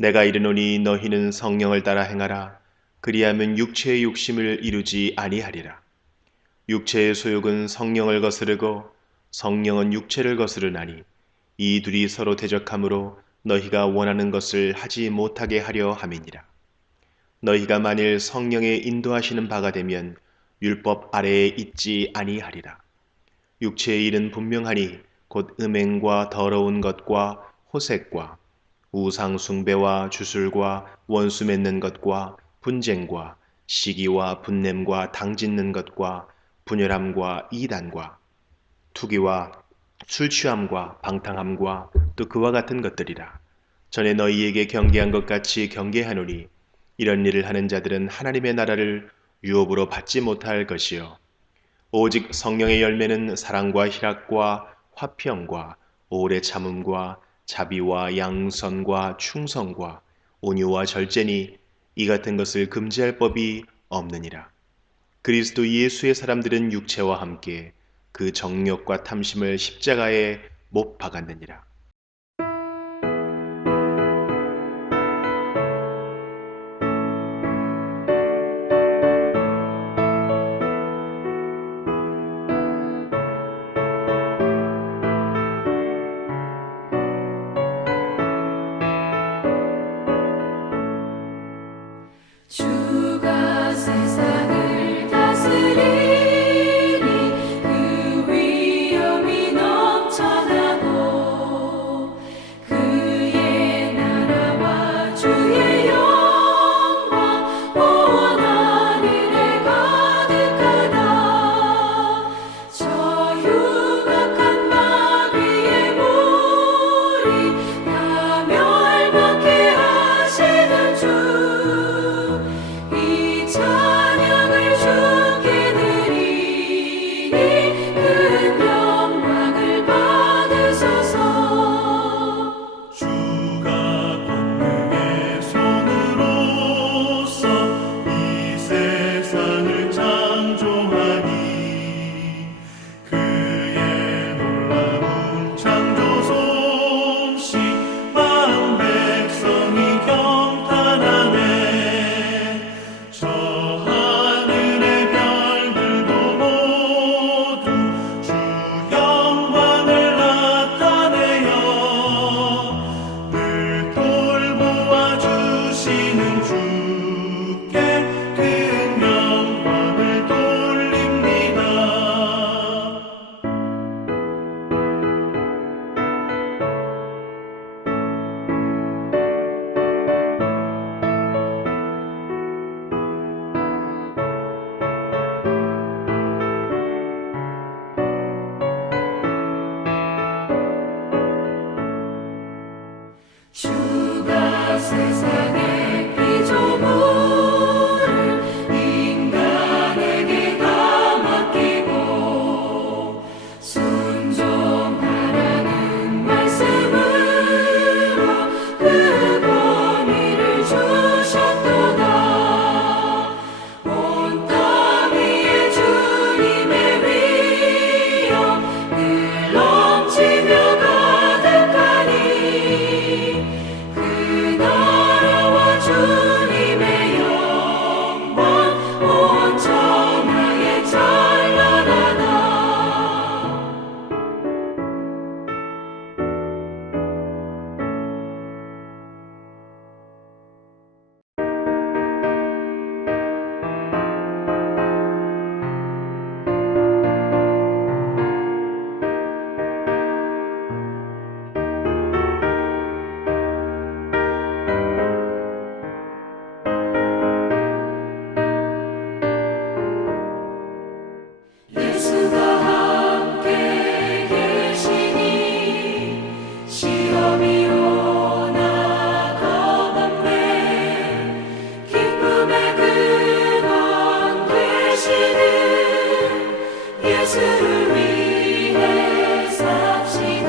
내가 이르노니 너희는 성령을 따라 행하라. 그리하면 육체의 욕심을 이루지 아니하리라. 육체의 소욕은 성령을 거스르고 성령은 육체를 거스르나니 이 둘이 서로 대적하므로 너희가 원하는 것을 하지 못하게 하려 함이니라. 너희가 만일 성령의 인도하시는 바가 되면 율법 아래에 있지 아니하리라. 육체의 일은 분명하니 곧 음행과 더러운 것과 호색과 우상 숭배와 주술과 원수 맺는 것과 분쟁과 시기와 분냄과 당짓는 것과 분열함과 이단과 투기와 술 취함과 방탕함과 또 그와 같은 것들이라. 전에 너희에게 경계한 것 같이 경계하노니 이런 일을 하는 자들은 하나님의 나라를 유업으로 받지 못할 것이요 오직 성령의 열매는 사랑과 희락과 화평과 오래 참음과 자비와 양선과 충성과 온유와 절제니 이 같은 것을 금지할 법이 없느니라. 그리스도 예수의 사람들은 육체와 함께 그 정욕과 탐심을 십자가에 못 박았느니라. 주가 세상을 다스리니 그 위엄이 넘쳐나고 그의 나라와 주의 영광 온 하늘에 가득하다. 저 흉악한 마귀의 무리 다 멸망케 하시는 주 이 찬양을 주께 드리니 큰 영광을 받으소서. 주가 권능의 손으로서 이 세상을 창조하니 그의 놀라운 창조 솜씨 만 백성이 경탄하네. 저 하늘의 별들도 모두 주 영광을 나타내요. 늘 돌보아 주시는 주께 큰 영광을 돌립니다. 주가 세상의 피조물을 인간에게 다 맡기고 순종하라는 말씀으로 그 권위를 주셨도다. 온 땅 위에 주님의 위엄 늘 넘치며 가득하니 그 나라와 주님의 영광 온 천하에 찬란하다. 예수가 함께 계시니 시험이 오나 겁없네. 기쁨의 근원 되시는 예수를 위해 삽시다.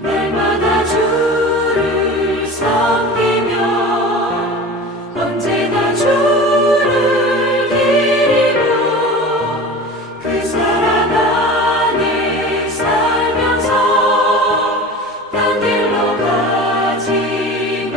날마다 주를 섬기며 언제나 주를 기리며 그 사랑 안에 살면서 딴 길로 가지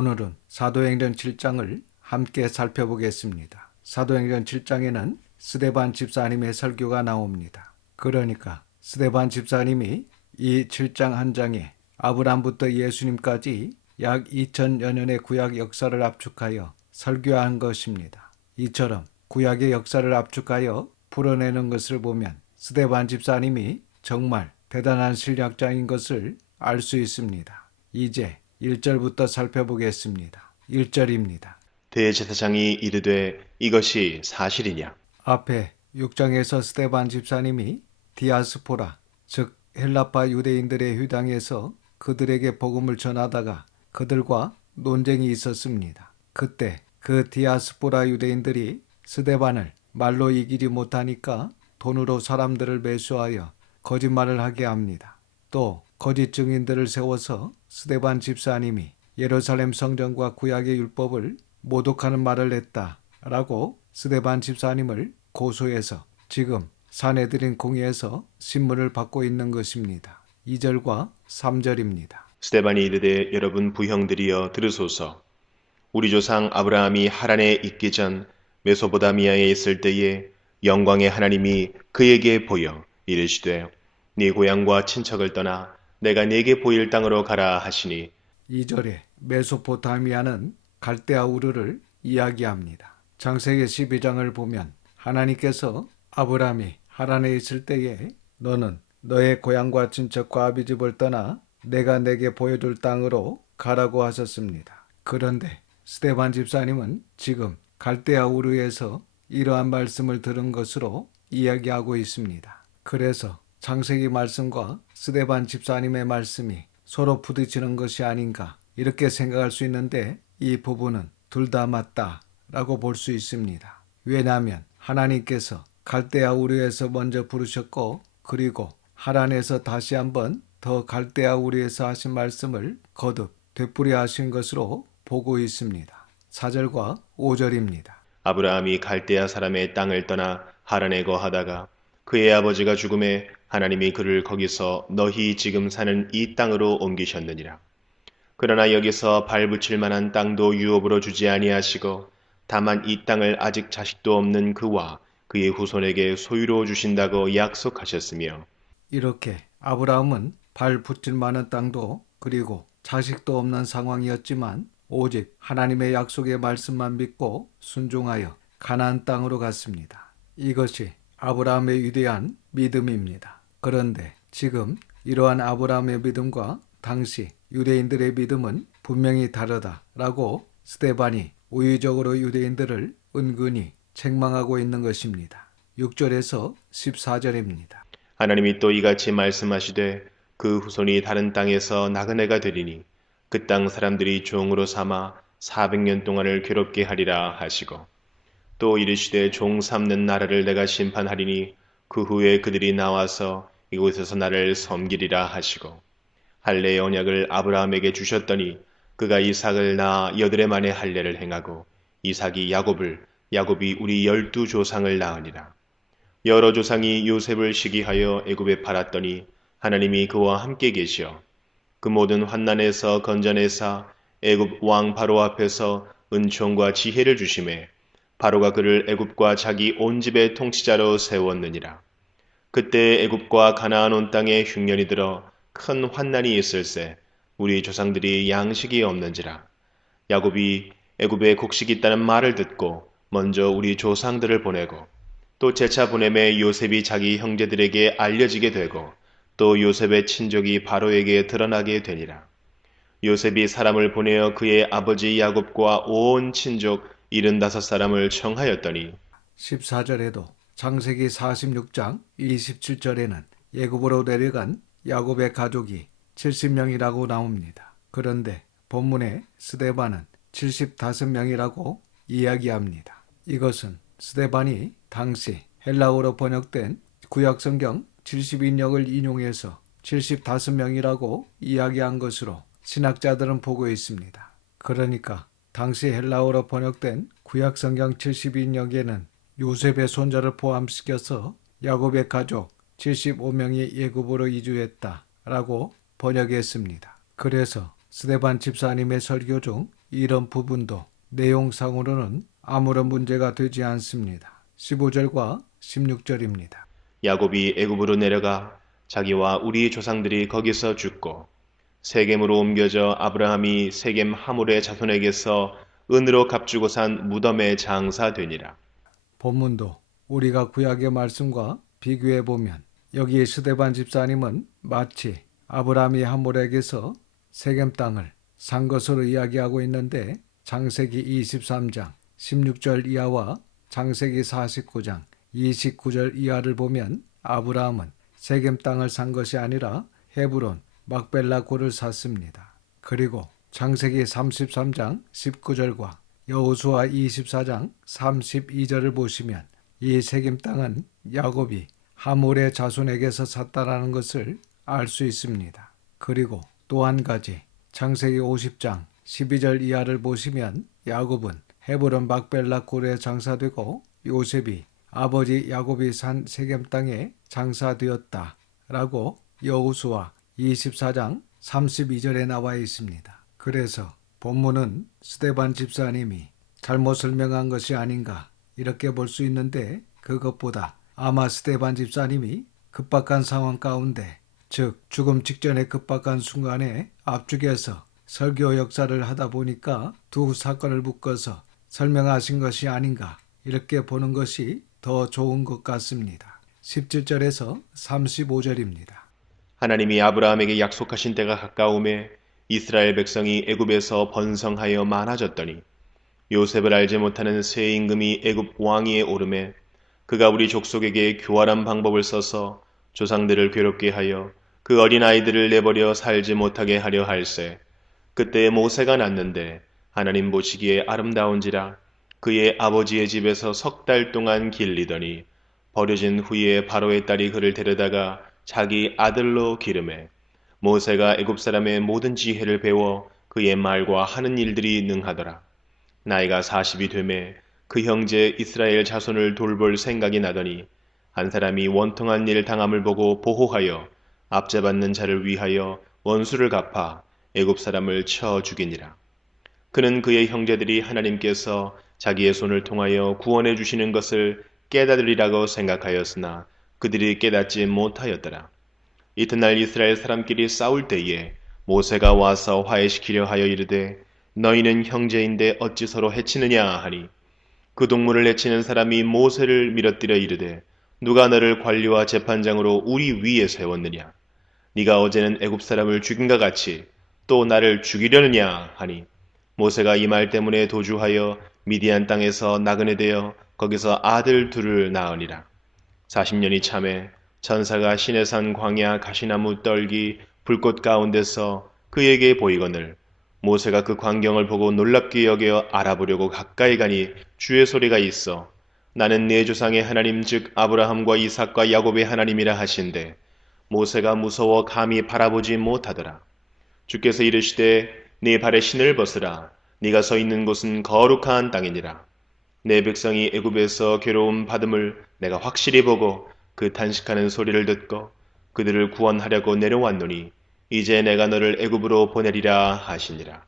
오늘은 사도행전 7장을 함께 살펴보겠습니다. 사도행전 7장에는 스데반 집사님의 설교가 나옵니다. 그러니까 스데반 집사님이 이 7장 한 장에 아브라함부터 예수님까지 약 2000여 년의 구약 역사를 압축하여 설교한 것입니다. 이처럼 구약의 역사를 압축하여 풀어내는 것을 보면 스데반 집사님이 정말 대단한 신학자인 것을 알 수 있습니다. 이제 1절부터 살펴보겠습니다. 1절입니다. 대제사장이 이르되 이것이 사실이냐? 앞에 6장에서 스데반 집사님이 디아스포라, 즉 헬라파 유대인들의 회당에서 그들에게 복음을 전하다가 그들과 논쟁이 있었습니다. 그때 그 디아스포라 유대인들이 스데반을 말로 이기지 못하니까 돈으로 사람들을 매수하여 거짓말을 하게 합니다. 또 거짓 증인들을 세워서 스데반 집사님이 예루살렘 성전과 구약의 율법을 모독하는 말을 했다라고 스데반 집사님을 고소해서 지금 사내들인 공의에서 신문을 받고 있는 것입니다. 2절과 3절입니다. 스데반이 이르되 여러분 부형들이여 들으소서. 우리 조상 아브라함이 하란에 있기 전 메소포다미아에 있을 때에 영광의 하나님이 그에게 보여 이르시되 네 고향과 친척을 떠나 내가 네게 보일 땅으로 가라 하시니 2절에 메소포타미아는 갈대아 우르를 이야기합니다. 창세기 12장을 보면 하나님께서 아브라함이 하란에 있을 때에 너는 너의 고향과 친척과 아비집을 떠나 내가 내게 보여줄 땅으로 가라고 하셨습니다. 그런데 스데반 집사님은 지금 갈대아 우르에서 이러한 말씀을 들은 것으로 이야기하고 있습니다. 그래서 창세기 말씀과 스데반 집사님의 말씀이 서로 부딪히는 것이 아닌가 이렇게 생각할 수 있는데 이 부분은 둘 다 맞다라고 볼 수 있습니다. 왜냐하면 하나님께서 갈대아 우르에서 먼저 부르셨고 그리고 하란에서 다시 한번 더 갈대아 우르에서 하신 말씀을 거듭 되풀이 하신 것으로 보고 있습니다. 4절과 5절입니다. 아브라함이 갈대아 사람의 땅을 떠나 하란에 거하다가 그의 아버지가 죽음에 하나님이 그를 거기서 너희 지금 사는 이 땅으로 옮기셨느니라. 그러나 여기서 발붙일 만한 땅도 유업으로 주지 아니하시고 다만 이 땅을 아직 자식도 없는 그와 그의 후손에게 소유로 주신다고 약속하셨으며 이렇게 아브라함은 발 붙일 만한 땅도 그리고 자식도 없는 상황이었지만 오직 하나님의 약속의 말씀만 믿고 순종하여 가나안 땅으로 갔습니다. 이것이 아브라함의 위대한 믿음입니다. 그런데 지금 이러한 아브라함의 믿음과 당시 유대인들의 믿음은 분명히 다르다라고 스데반이 우의적으로 유대인들을 은근히 책망하고 있는 것입니다. 6절에서 14절입니다. 하나님이 또 이같이 말씀하시되 그 후손이 다른 땅에서 나그네가 되리니 그 땅 사람들이 종으로 삼아 400년 동안을 괴롭게 하리라 하시고 또 이르시되 종 삼는 나라를 내가 심판하리니 그 후에 그들이 나와서 이곳에서 나를 섬기리라 하시고 할례의 언약을 아브라함에게 주셨더니 그가 이삭을 낳아 여드레 만에 할례를 행하고 이삭이 야곱을 야곱이 우리 12조상을 낳으니라. 여러 조상이 요셉을 시기하여 애굽에 팔았더니 하나님이 그와 함께 계시어 그 모든 환난에서 건져내사 애굽 왕 바로 앞에서 은총과 지혜를 주심에 바로가 그를 애굽과 자기 온 집의 통치자로 세웠느니라. 그때 애굽과 가나안 온 땅에 흉년이 들어 큰 환난이 있을세 우리 조상들이 양식이 없는지라. 야곱이 애굽에 곡식이 있다는 말을 듣고 먼저 우리 조상들을 보내고 또 재차 보냄에 요셉이 자기 형제들에게 알려지게 되고 또 요셉의 친족이 바로에게 드러나게 되니라. 요셉이 사람을 보내어 그의 아버지 야곱과 온 친족 75사람을 청하였더니 14절에도 창세기 46장 27절에는 애굽으로 내려간 야곱의 가족이 70명이라고 나옵니다. 그런데 본문에 스데반은 75명이라고 이야기합니다. 이것은 스데반이 당시 헬라어로 번역된 구약성경 70인역을 인용해서 75명이라고 이야기한 것으로 신학자들은 보고 있습니다. 그러니까 당시 헬라어로 번역된 구약성경 70인역에는 요셉의 손자를 포함시켜서 야곱의 가족 75명이 애굽으로 이주했다라고 번역했습니다. 그래서 스데반 집사님의 설교 중 이런 부분도 내용상으로는 아무런 문제가 되지 않습니다. 15절과 16절입니다. 야곱이 애굽으로 내려가 자기와 우리 조상들이 거기서 죽고 세겜으로 옮겨져 아브라함이 세겜 하몰의 자손에게서 은으로 값주고 산 무덤에 장사되니라. 본문도 우리가 구약의 말씀과 비교해 보면 여기 스데반 집사님은 마치 아브라함이 하몰에게서 세겜 땅을 산 것으로 이야기하고 있는데 창세기 23장 16절 이하와 창세기 49장 29절 이하를 보면 아브라함은 세겜 땅을 산 것이 아니라 헤브론 막벨라 고를 샀습니다. 그리고 창세기 33장 19절과 여호수아 24장 32절을 보시면 이 세겜 땅은 야곱이 하몰의 자손에게서 샀다라는 것을 알 수 있습니다. 그리고 또 한 가지 창세기 50장 12절 이하를 보시면 야곱은 헤브론 막벨라 고르에 장사되고 요셉이 아버지 야곱이 산 세겜 땅에 장사되었다라고 여호수아 24장 32절에 나와 있습니다. 그래서 본문은 스데반 집사님이 잘못 설명한 것이 아닌가 이렇게 볼 수 있는데 그것보다 아마 스데반 집사님이 급박한 상황 가운데 즉 죽음 직전의 급박한 순간에 압축해서 설교 역사를 하다 보니까 두 사건을 묶어서 설명하신 것이 아닌가 이렇게 보는 것이 더 좋은 것 같습니다. 17절에서 35절입니다. 하나님이 아브라함에게 약속하신 때가 가까움에 이스라엘 백성이 애굽에서 번성하여 많아졌더니 요셉을 알지 못하는 새 임금이 애굽 왕위에 오르매 그가 우리 족속에게 교활한 방법을 써서 조상들을 괴롭게 하여 그 어린 아이들을 내버려 살지 못하게 하려 할세. 그때 모세가 낳는데 하나님 보시기에 아름다운지라 그의 아버지의 집에서 3달 동안 길리더니 버려진 후에 바로의 딸이 그를 데려다가 자기 아들로 기르매 모세가 애굽 사람의 모든 지혜를 배워 그의 말과 하는 일들이 능하더라. 나이가 40이 되매 그 형제 이스라엘 자손을 돌볼 생각이 나더니 한 사람이 원통한 일 당함을 보고 보호하여 압제받는 자를 위하여 원수를 갚아 애굽 사람을 쳐 죽이니라. 그는 그의 형제들이 하나님께서 자기의 손을 통하여 구원해 주시는 것을 깨달으리라고 생각하였으나 그들이 깨닫지 못하였더라. 이튿날 이스라엘 사람끼리 싸울 때에 모세가 와서 화해시키려 하여 이르되 너희는 형제인데 어찌 서로 해치느냐 하니 그 동물을 해치는 사람이 모세를 밀어뜨려 이르되 누가 너를 관리와 재판장으로 우리 위에 세웠느냐 네가 어제는 애굽 사람을 죽인과 같이 또 나를 죽이려느냐 하니 모세가 이 말 때문에 도주하여 미디안 땅에서 나그네 되어 거기서 아들 둘을 낳으니라. 40년이 참에 천사가 시내산 광야 가시나무 떨기 불꽃 가운데서 그에게 보이거늘 모세가 그 광경을 보고 놀랍게 여겨 알아보려고 가까이 가니 주의 소리가 있어 나는 내 조상의 하나님 즉 아브라함과 이삭과 야곱의 하나님이라 하신대 모세가 무서워 감히 바라보지 못하더라. 주께서 이르시되 네 발에 신을 벗으라 네가 서 있는 곳은 거룩한 땅이니라. 내 백성이 애굽에서 괴로움 받음을 내가 확실히 보고 그 탄식하는 소리를 듣고 그들을 구원하려고 내려왔노니 이제 내가 너를 애굽으로 보내리라 하시니라.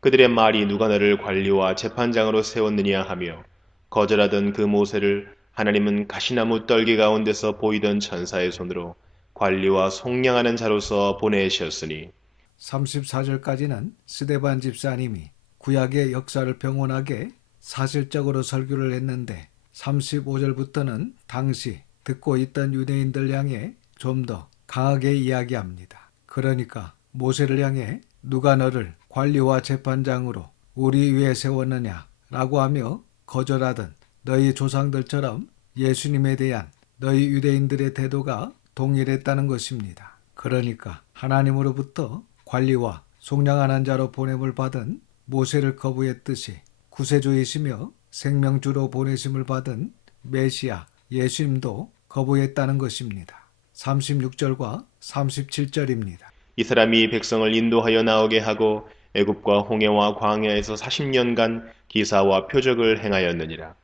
그들의 말이 누가 너를 관리와 재판장으로 세웠느냐 하며 거절하던 그 모세를 하나님은 가시나무 떨기 가운데서 보이던 천사의 손으로 관리와 속량하는 자로서 보내셨으니 34절까지는 스데반 집사님이 구약의 역사를 병원하게 사실적으로 설교를 했는데 35절부터는 당시 듣고 있던 유대인들 향해 좀 더 강하게 이야기합니다. 그러니까 모세를 향해 누가 너를 관리와 재판장으로 우리 위에 세웠느냐 라고 하며 거절하던 너희 조상들처럼 예수님에 대한 너희 유대인들의 태도가 동일했다는 것입니다. 그러니까 하나님으로부터 관리와 속량하는 자로 보냄을 받은 모세를 거부했듯이 구세주이시며 생명주로 보내심을 받은 메시아 예수님도 거부했다는 것입니다. 36절과 37절입니다. 이 사람이 백성을 인도하여 나오게 하고 애굽과 홍해와 광야에서 40년간 기사와 표적을 행하였느니라.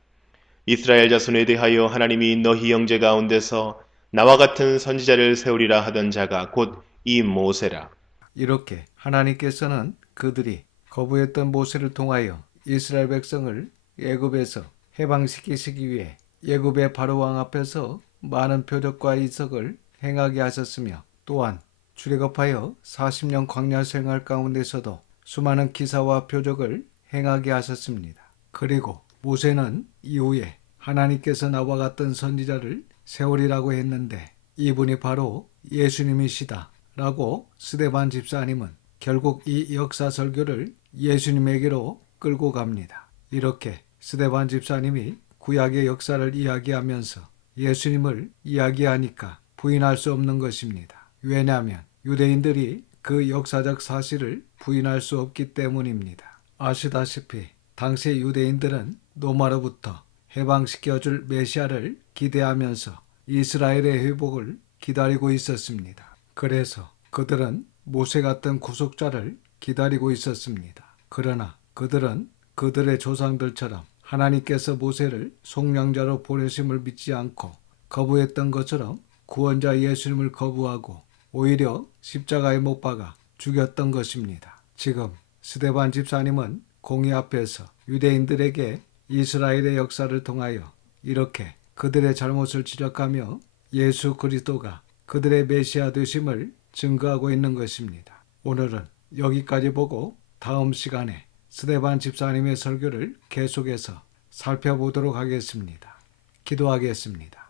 이스라엘 자손에 대하여 하나님이 너희 형제 가운데서 나와 같은 선지자를 세우리라 하던 자가 곧 이 모세라. 이렇게 하나님께서는 그들이 거부했던 모세를 통하여 이스라엘 백성을 애굽에서 해방시키시기 위해 애굽의 바로왕 앞에서 많은 표적과 이적을 행하게 하셨으며 또한 출애굽하여 40년 광야 생활 가운데서도 수많은 기사와 표적을 행하게 하셨습니다. 그리고 모세는 이후에 하나님께서 나와 같은 선지자를 세우리라고 했는데 이분이 바로 예수님이시다 라고 스데반 집사님은 결국 이 역사 설교를 예수님에게로 끌고 갑니다. 이렇게 스데반 집사님이 구약의 역사를 이야기하면서 예수님을 이야기하니까 부인할 수 없는 것입니다. 왜냐하면 유대인들이 그 역사적 사실을 부인할 수 없기 때문입니다. 아시다시피 당시 유대인들은 로마로부터 해방시켜줄 메시아를 기대하면서 이스라엘의 회복을 기다리고 있었습니다. 그래서 그들은 모세 같은 구속자를 기다리고 있었습니다. 그러나 그들은 그들의 조상들처럼 하나님께서 모세를 속량자로 보내심을 믿지 않고 거부했던 것처럼 구원자 예수님을 거부하고 오히려 십자가에 못 박아 죽였던 것입니다. 지금 스데반 집사님은 공의 앞에서 유대인들에게 이스라엘의 역사를 통하여 이렇게 그들의 잘못을 지적하며 예수 그리스도가 그들의 메시아 되심을 증거하고 있는 것입니다. 오늘은 여기까지 보고 다음 시간에 스데반 집사님의 설교를 계속해서 살펴보도록 하겠습니다. 기도하겠습니다.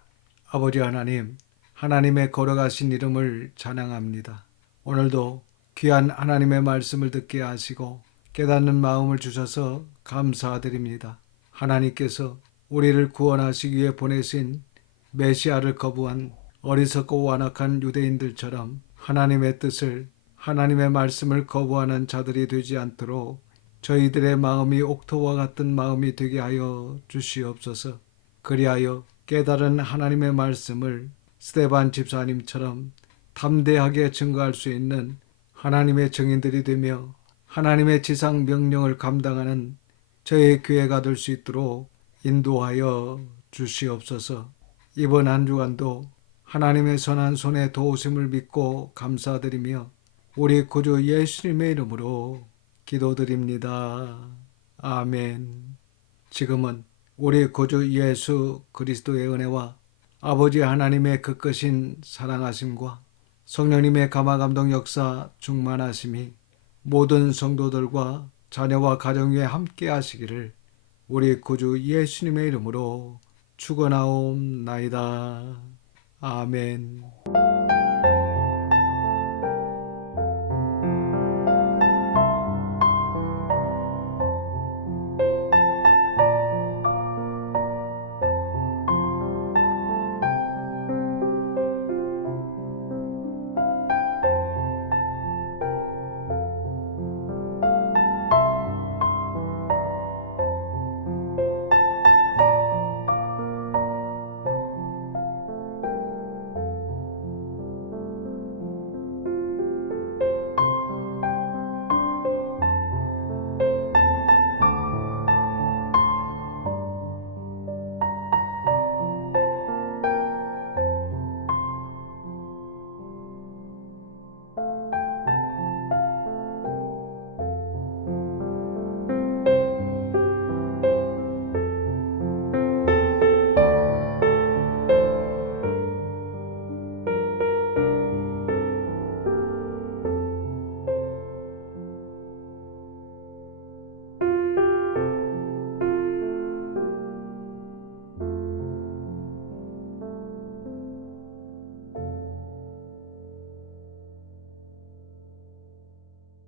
아버지 하나님, 하나님의 거룩하신 이름을 찬양합니다. 오늘도 귀한 하나님의 말씀을 듣게 하시고 깨닫는 마음을 주셔서 감사드립니다. 하나님께서 우리를 구원하시기 위해 보내신 메시아를 거부한 어리석고 완악한 유대인들처럼 하나님의 뜻을, 하나님의 말씀을 거부하는 자들이 되지 않도록 저희들의 마음이 옥토와 같은 마음이 되게 하여 주시옵소서. 그리하여 깨달은 하나님의 말씀을 스데반 집사님처럼 담대하게 증거할 수 있는 하나님의 증인들이 되며 하나님의 지상 명령을 감당하는 저희 교회가 될 수 있도록 인도하여 주시옵소서. 이번 한 주간도 하나님의 선한 손에 도우심을 믿고 감사드리며 우리 구주 예수님의 이름으로 기도드립니다. 아멘. 지금은 우리 구주 예수 그리스도의 은혜와 아버지 하나님의 그 크신 사랑하심과 성령님의 감화감동 역사 충만하심이 모든 성도들과 자녀와 가정 위에 함께 하시기를 우리 구주 예수님의 이름으로 축원하옵나이다. 아멘.